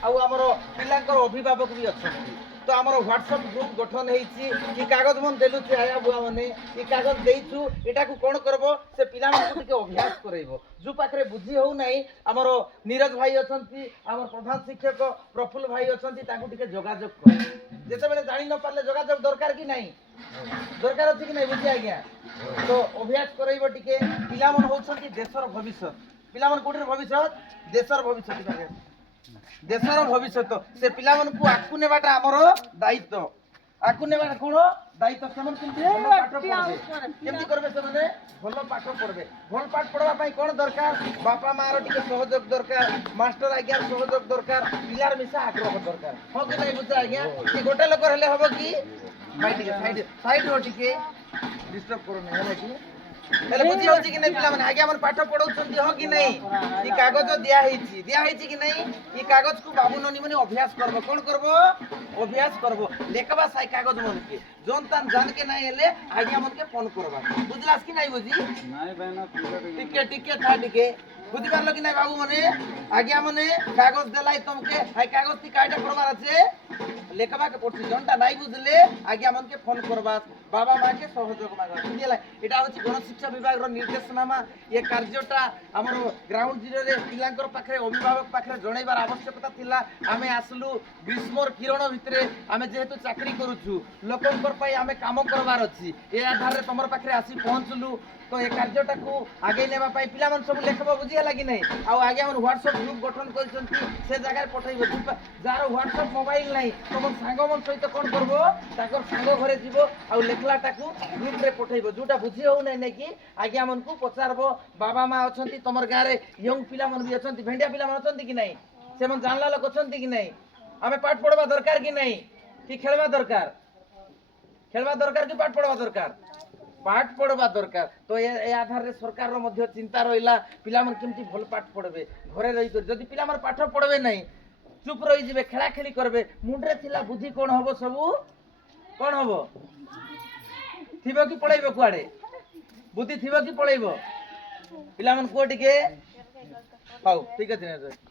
आमर पिलांकर अभिभावक भी अच्छा तो आमर व्हाट्सएप ग्रुप गठन होती कि कागज मन देलु से आया बुआ मैंने ये कागज देचु एटा को कौन करब से पिला मानकु टिके अभ्यास करइबो जो पाखरे बुद्धि हो नहीं आमर नीरज भाई अछंती आमर प्रधान शिक्षक प्रफुल्ल भाई अछंती ताकु टिके जोगाजोग कर जेते बेले जानि न पारले जोगाजोग दरकार कि नहीं दरकार अछि कि नहीं बुझि आज्ञा तो अभ्यास करइबो टिके पिला मन होछंती देशर भविष्य पिला मन कोठर भविष्य देशर भविष्य देशर भविष्य से पिला मन को आकु नेबाटा हमर दायित्व आकु नेबाटा कोन दायित्व समान केमती पाठ पढबे केमती करबे से माने भलो पाठ पढबे भल पाठ पढबा पई कोन दरकार बापा मार टिके सहयोग दरकार मास्टर आज्ञा सहयोग दरकार पिलार मिसा आग्रह दरकार हो कि नहीं बुझा आज्ञा कि गोटे लोक हेले हबो कि भाई टिके साइड हो टिके डिस्टर्ब करो नहीं है कि पहले बुझी होची कि नहीं पिला माने आगे हमर पाठ पढौछंती हो कि नहीं ई कागज दिया हेची कि नहीं ई कागज को बाबू ननी मने अभ्यास करबो कोन करबो अभ्यास करबो लेखबा साई कागज मन के जोन तान जान के नहीं हेले आगे मन के फोन करबा बुझलास कि नहीं बुझी नहीं बहना टिके था टिके बुझी पारलो कि नहीं बाबू मने आगे मने कागज देलाई तुमके हाई कागज ती कायटा करबार আছে लेखबा के पड़छि जोनटा नहीं बुझले आगे मन के फोन करबा बाबा माँ के सहयोग मांगा बुझिला एटा होछि गणशिक्षा विभाग रो निर्देशनामा ये कार्यटा हमर ग्राउंड जीरो रे पिलांकर पाखरे अभिभावक पाखरे जणैबार आवश्यकता थिला आमे आसलु ग्रीष्मर किरण भितरे आमे जेहेतु चाकरी करूछु लोकंकर पई आमे काम करबार अछि ए आधार रे तमर पाखरे आसी पहुंचलु तो ए कार्यटा को आगे नेबा पई पिला मन सब लेखबा बुझिला कि नहीं आ आगे हमर व्हाट्सएप ग्रुप गठन करछंती से जगह पठाइबो जार व्हाट्सएप मोबाइल नहीं तमर सांग मन सहित कोन करबो ताकर सांग घरे जीवो आ लेखलाटा को ग्रुप रे पठाइबो जोटा बुझी हो नहीं कि आज्ञा मन को पचारबो बाबा माँ अछंती तमर गाँ रे यंग पिला मन भी अछंती भेंडिया पिला मन अछंती कि नहीं से मन जानला लोक अछंती कि नहीं आमे पाठ पढबा दरकार कि नहीं कि खेलबा दरकार कि पाठ पढबा दरकार पाठ पढ़वा दरकार तो ए आधार रे सरकार रो मध्य चिंता रहिला पिला मन केमती भल पाठ पढ़बे घरे रही कर जदी पिला मन पाठ पढ़बे नहीं चुप रही जिवे खेला खेली करबे मुंडरे थिला बुद्धि कोन हबो सबु कोन हबो थिबो कि पळैबो कुआडे बुद्धि थिबो कि पळैबो पिला मन को टिके हाउ ठीक अछि